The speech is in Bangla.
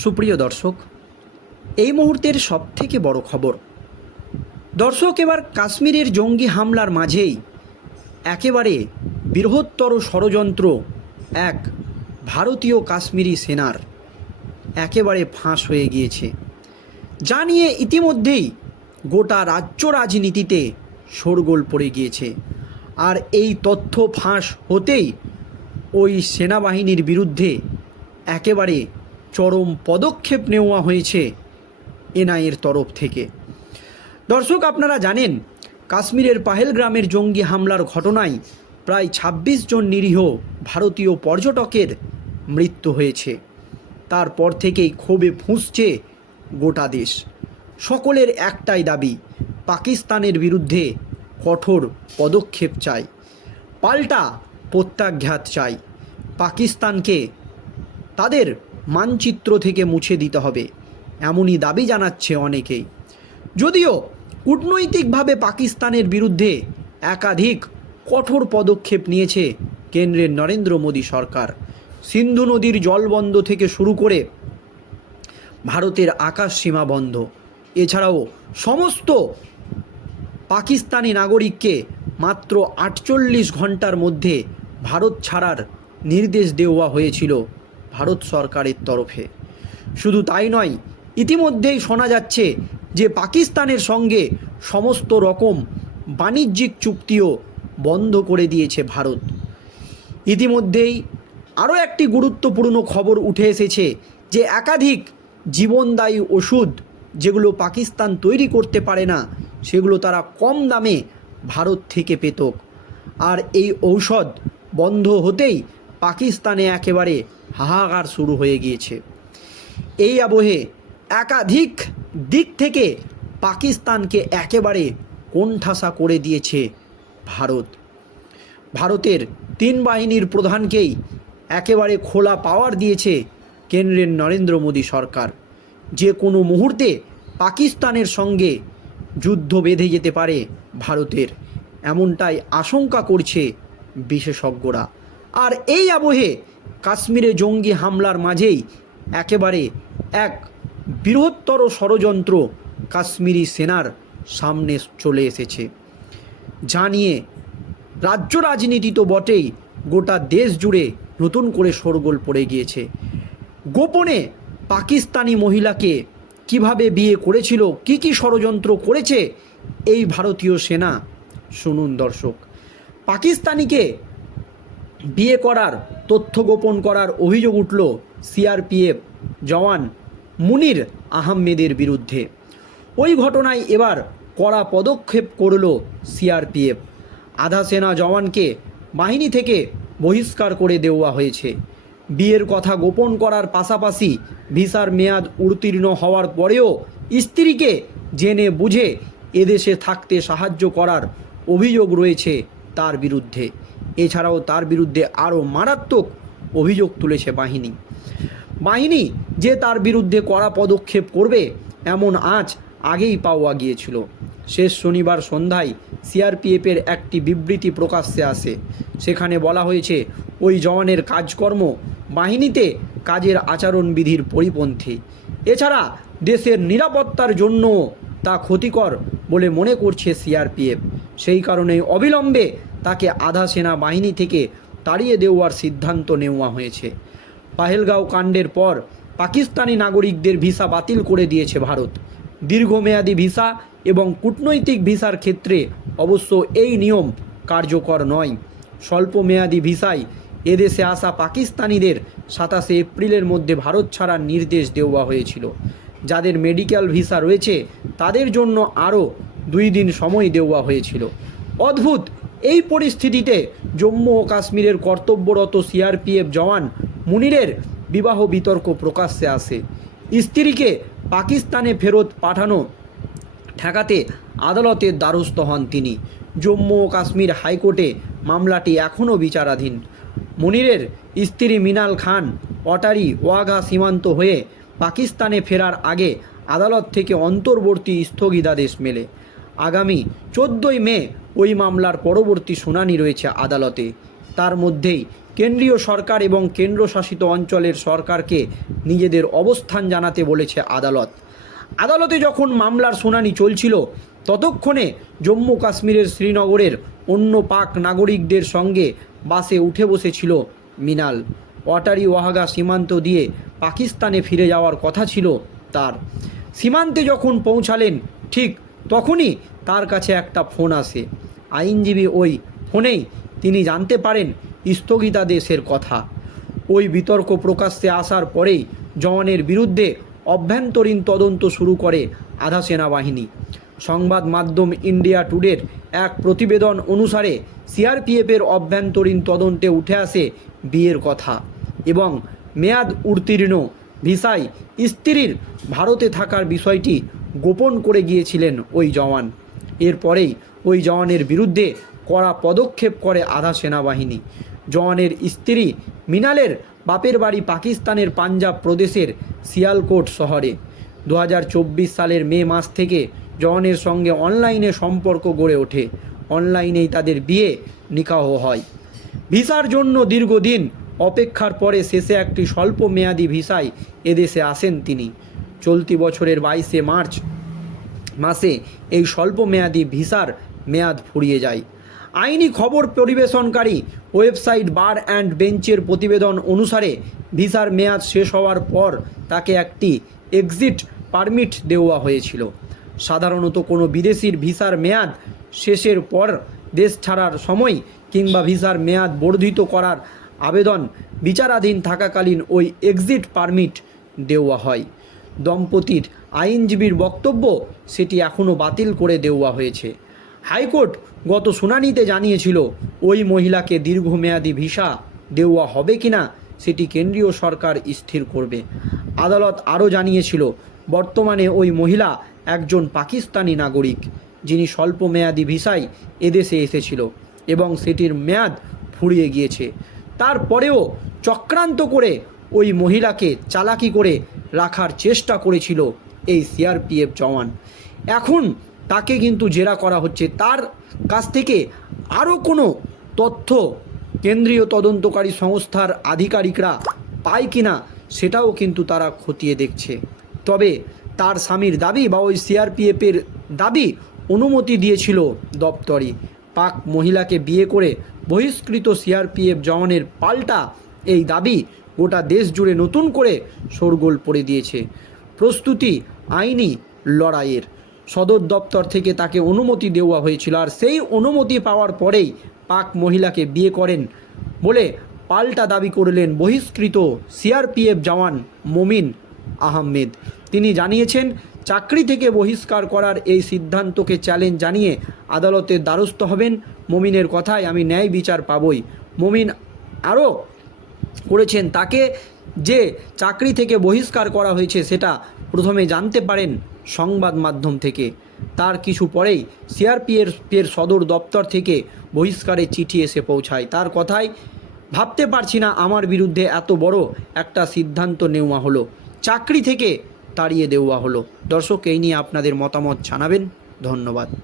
সুপ্রিয় দর্শক, এই মুহূর্তের সবথেকে বড় খবর। দর্শক, এবার কাশ্মীরের জঙ্গি হামলার মাঝেই একেবারে বৃহত্তর ষড়যন্ত্র এক ভারতীয় কাশ্মীরি সেনার একেবারে ফাঁস হয়ে গিয়েছে, যা নিয়ে ইতিমধ্যেই গোটা রাজ্য রাজনীতিতে শোরগোল পড়ে গিয়েছে। আর এই তথ্য ফাঁস হতেই ওই সেনাবাহিনীর বিরুদ্ধে একেবারে চরম পদক্ষেপ নেওয়া হয়েছে এনআইয়ের তরফ থেকে। দর্শক, আপনারা জানেন, কাশ্মীরের পাহেলগ্রামের জঙ্গি হামলার ঘটনায় প্রায় ২৬ জন নিরীহ ভারতীয় পর্যটকের মৃত্যু হয়েছে। তারপর থেকেই ক্ষোভে ফুঁসছে গোটা দেশ। সকলের একটাই দাবি, পাকিস্তানের বিরুদ্ধে কঠোর পদক্ষেপ চাই। পাল্টা প্রত্যাঘাত চাই। পাকিস্তানকে তাদের মানচিত্র থেকে মুছে দিতে হবে। এমনই দাবি জানাচ্ছে অনেকেই। যদিও কূটনৈতিকভাবে পাকিস্তানের বিরুদ্ধে একাধিক কঠোর পদক্ষেপ নিয়েছে কেন্দ্রের নরেন্দ্র মোদী সরকার। সিন্ধু নদীর জলবন্ধ থেকে শুরু করে ভারতের আকাশ সীমা বন্ধ। এছাড়াও সমস্ত পাকিস্তানি নাগরিককে মাত্র আটচল্লিশ ঘণ্টার মধ্যে ভারত ছাড়ার নির্দেশ দেওয়া হয়েছিল। ভারত সরকারের তরফে। শুধু তাই নয়, ইতিমধ্যেই শোনা যাচ্ছে যে পাকিস্তানের সঙ্গে সমস্ত রকম বাণিজ্যিক চুক্তিও বন্ধ করে দিয়েছে ভারত। ইতিমধ্যেই আরও একটি গুরুত্বপূর্ণ খবর উঠে এসেছে যে একাধিক জীবনদায়ী ওষুধ যেগুলো পাকিস্তান তৈরি করতে পারে না, সেগুলো তারা কম দামে ভারত থেকে পেত আর এই ঔষধ বন্ধ হতেই পাকিস্তানে একেবারে হাহাকার শুরু হয়ে গিয়েছে। এই আবহে একাধিক দিক থেকে পাকিস্তানকে একেবারে কোণঠাসা করে দিয়েছে ভারত। ভারতের তিন বাহিনীর প্রধানকেই একেবারে খোলা পাওয়ার দিয়েছে কেন্দ্রের নরেন্দ্র মোদী সরকার। যে কোনো মুহূর্তে পাকিস্তানের সঙ্গে যুদ্ধ বেঁধে যেতে পারে ভারতের, এমনটাই আশঙ্কা করছে বিশেষজ্ঞরা। আর এই আবহে কাশ্মীরে জঙ্গি হামলার মাঝেই একেবারে এক বৃহত্তর ষড়যন্ত্র কাশ্মীরি সেনার সামনে চলে এসেছে, যা নিয়ে রাজ্য রাজনীতি তো বটেই, গোটা দেশ জুড়ে নতুন করে শোরগোল পড়ে গিয়েছে। গোপনে পাকিস্তানি মহিলাকে কীভাবে বিয়ে করেছিল, কি কি ষড়যন্ত্র করেছে, এই ভারতীয় সেনা, শুনুন দর্শক, পাকিস্তানিকে বিয়ে করার, তথ্য গোপন করার অভিযোগ উঠল সিআরপিএফ জওয়ান মুনির আহমেদের বিরুদ্ধে। ওই ঘটনায় এবার কড়া পদক্ষেপ করল সিআরপিএফ। আধা সেনা জওয়ানকে বাহিনী থেকে বহিষ্কার করে দেওয়া হয়েছে। বিয়ের কথা গোপন করার পাশাপাশি ভিসার মেয়াদ উত্তীর্ণ হওয়ার পরেও স্ত্রীকে জেনে বুঝে এদেশে থাকতে সাহায্য করার অভিযোগ রয়েছে তার বিরুদ্ধে। এছাড়াও তার বিরুদ্ধে আরও মারাত্মক অভিযোগ তুলেছে বাহিনী। বাহিনী যে তার বিরুদ্ধে কড়া পদক্ষেপ করবে, এমন আজ আগেই পাওয়া গিয়েছিল। শেষ শনিবার সন্ধ্যায় সিআরপিএফের একটি বিবৃতি প্রকাশ্যে আসে। সেখানে বলা হয়েছে, ওই জওয়ানের কাজকর্ম বাহিনীতে কাজের আচরণবিধির পরিপন্থী। এছাড়া দেশের নিরাপত্তার জন্য তা ক্ষতিকর বলে মনে করছে সিআরপিএফ। সেই কারণে অবিলম্বে তাকে আধা সেনা বাহিনী থেকে তাড়িয়ে দেওয়ার সিদ্ধান্ত নেওয়া হয়েছে। পাহেলগাঁও কাণ্ডের পর পাকিস্তানি নাগরিকদের ভিসা বাতিল করে দিয়েছে ভারত। দীর্ঘমেয়াদী ভিসা এবং কূটনৈতিক ভিসার ক্ষেত্রে অবশ্য এই নিয়ম কার্যকর নয়। স্বল্পমেয়াদী ভিসায় এদেশে আসা পাকিস্তানিদের সাতাশে এপ্রিলের মধ্যে ভারত ছাড়ার নির্দেশ দেওয়া হয়েছিল। যাদের মেডিকেল ভিসা রয়েছে, তাদের জন্য আরও দুই দিন সময় দেওয়া হয়েছিল। অদ্ভুত এই পরিস্থিতিতে জম্মু ও কাশ্মীরের কর্তব্যরত সিআরপিএফ জওয়ান মুনিরের বিবাহ বিতর্ক প্রকাশ্যে আসে। স্ত্রীকে পাকিস্তানে ফেরত পাঠানো ঠেকাতে আদালতের দ্বারস্থ হন তিনি। জম্মু ও কাশ্মীর হাইকোর্টে মামলাটি এখনও বিচারাধীন। মনিরের স্ত্রী মিনাল খান অটারি ওয়াঘা সীমান্ত হয়ে পাকিস্তানে ফেরার আগে আদালত থেকে অন্তর্বর্তী স্থগিতাদেশ মেলে। আগামী চোদ্দোই মে ওই মামলার পরবর্তী শুনানি রয়েছে আদালতে। তার মধ্যেই কেন্দ্রীয় সরকার এবং কেন্দ্রশাসিত অঞ্চলের সরকারকে নিজেদের অবস্থান জানাতে বলেছে আদালত। আদালতে যখন মামলার শুনানি চলছিল, ততক্ষণে জম্মু কাশ্মীরের শ্রীনগরের অন্য পাক নাগরিকদের সঙ্গে বাসে উঠে বসেছিল মিনাল। ওয়াটারি ওয়াহাগা সীমান্ত দিয়ে পাকিস্তানে ফিরে যাওয়ার কথা ছিল তার। সীমান্তে যখন পৌঁছালেন, ঠিক তখনই তার কাছে একটা ফোন আসে। আইনজীবী ওই ফোনেই তিনি জানতে পারেন স্থগিতাদেশের কথা। ওই বিতর্ক প্রকাশ্যে আসার পরেই জওয়ানের বিরুদ্ধে অভ্যন্তরীণ তদন্ত শুরু করে আধা সেনাবাহিনী। সংবাদ মাধ্যম ইন্ডিয়া টুডের এক প্রতিবেদন অনুসারে সিআরপিএফের অভ্যন্তরীণ তদন্তে উঠে আসে বিয়ের কথা এবং মেয়াদ উত্তীর্ণ ভিসায় স্ত্রীর ভারতে থাকার বিষয়টি গোপন করে গিয়েছিলেন ওই জওয়ান। এরপরেই ওই জওয়ানের বিরুদ্ধে কড়া পদক্ষেপ করে আধা সেনাবাহিনী। জওয়ানের স্ত্রী মিনালের বাপের বাড়ি পাকিস্তানের পাঞ্জাব প্রদেশের সিয়ালকোট শহরে। দু হাজার চব্বিশ সালের মে মাস থেকে জওয়ানের সঙ্গে অনলাইনে সম্পর্ক গড়ে ওঠে। অনলাইনেই তাদের বিয়ে নিকাহ হয়। ভিসার জন্য দীর্ঘদিন অপেক্ষার পরে শেষে একটি স্বল্প মেয়াদী ভিসায় এদেশে আসেন তিনি। চলতি বছরের বাইশে মার্চ মাসে এই স্বল্প মেয়াদী ভিসার মেয়াদ ফুরিয়ে যায়। আইনি খবর পরিবেশনকারী ওয়েবসাইট বার অ্যান্ড বেঞ্চের প্রতিবেদন অনুসারে ভিসার মেয়াদ শেষ হওয়ার পর তাকে একটি এক্সিট পারমিট দেওয়া হয়েছিল। সাধারণত কোনো বিদেশির ভিসার মেয়াদ শেষের পর দেশ ছাড়ার সময় কিংবা ভিসার মেয়াদ বর্ধিত করার আবেদন বিচারাধীন থাকাকালীন ওই এক্সিট পারমিট দেওয়া হয়। দম্পতির আইনজীবীর বক্তব্য সেটি এখনও বাতিল করে দেওয়া হয়েছে। হাইকোর্ট গত শুনানিতে জানিয়েছিল, ওই মহিলাকে দীর্ঘমেয়াদী ভিসা দেওয়া হবে কিনা সেটি কেন্দ্রীয় সরকার স্থির করবে। আদালত আরও জানিয়েছিল, বর্তমানে ওই মহিলা একজন পাকিস্তানি নাগরিক, যিনি স্বল্প মেয়াদী ভিসায় এদেশে এসেছিল এবং সেটির মেয়াদ ফুরিয়ে গিয়েছে। তারপরেও চক্রান্ত করে ওই মহিলাকে চালাকি করে রাখার চেষ্টা করেছিল এই সিআরপিএফ জওয়ান। এখন তাকে কিন্তু জেরা করা হচ্ছে। তার কাছ থেকে আরও কোনো তথ্য কেন্দ্রীয় তদন্তকারী সংস্থার আধিকারিকরা পায় কিনা সেটাও কিন্তু তারা খতিয়ে দেখছে। তবে তার স্বামীর দাবি বা ওই সিআরপিএফের দাবি অনুমতি দিয়েছিল দপ্তরে পাক মহিলাকে বিয়ে করে বহিষ্কৃত সিআরপিএফ জওয়ানের পাল্টা এই দাবি গোটা দেশ জুড়ে নতুন করে শোরগোল পড়ে দিয়েছে। প্রস্তুতি আইনি লড়াইয়ের। সদর দপ্তর থেকে তাকে অনুমতি দেওয়া হয়েছিল আর সেই অনুমতি পাওয়ার পরেই পাক মহিলাকে বিয়ে করেন বলে পাল্টা দাবি করলেন বহিষ্কৃত সিআরপিএফ জওয়ান মমিন আহমেদ। তিনি জানিয়েছেন, চাকরি থেকে বহিষ্কার করার এই সিদ্ধান্তকে চ্যালেঞ্জ জানিয়ে আদালতের দ্বারস্থ হবেন। মমিনের কথায় আমি ন্যায় বিচার পাবই। মমিন আরও করেছেন, তাকে যে চাকরি থেকে বহিষ্কার করা হয়েছে সেটা প্রথমে জানতে পারেন সংবাদ মাধ্যম থেকে। তার কিছু পরেই সিআরপিএর এর সদর দপ্তর থেকে বহিষ্কারের চিঠি এসে পৌঁছায়। তার কথায় ভাবতে পারছি না, আমার বিরুদ্ধে এত বড় একটা সিদ্ধান্ত নেওয়া হলো। চাকরি থেকে তাড়িয়ে দেওয়া হলো। দর্শক, এই নিয়ে আপনাদের মতামত জানাবেন। ধন্যবাদ।